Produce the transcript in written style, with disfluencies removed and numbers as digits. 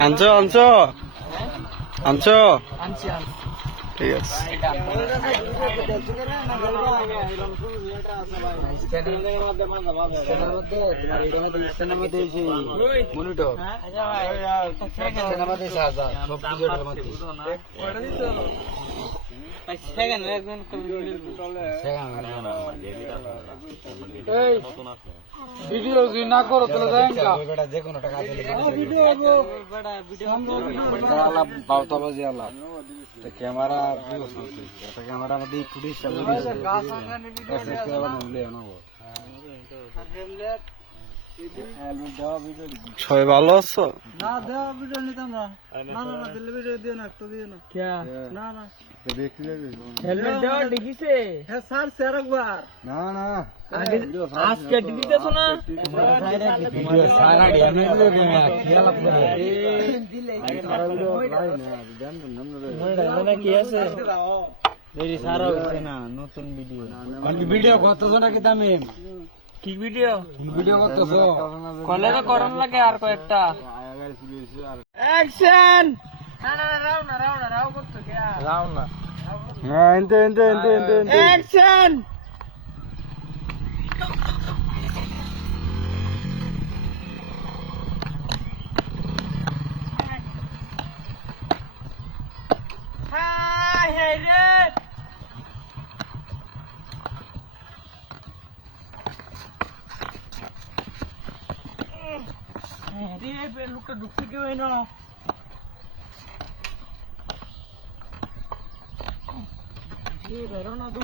আনছো আনছো আনছো ঠিক আছে ভিডিও যদি না করো তাহলে যাই না যে কোনো টাকা ভিডিও ক্যামেরা ক্যামেরা মধ্যে ফুটেজ সবাই ভালো আছো না দেওয়া ভিডিও নিতাম না না না দিলে ভিডিও দিও না তো দিও না না না হেলমেট দেওয়া দেখিছে হ্যাঁ স্যার স্যার একবার না না আজকে দিতেছ না সারা ড্যামেজ দিলে কি আছে দেরি সারা হচ্ছে না নতুন ভিডিও ভিডিও কত জন নাকি দামি কি ভিডিও ভিডিও কত কলে তো করন লাগে আর কয়েকটা অ্যাকশন না না রাও করতে কে রাও না হ্যাঁ এনতে এনতে এনতে এনতে অ্যাকশন হাই হে রে রে লোকটা ঢুকতে কেউ না বেরো না তো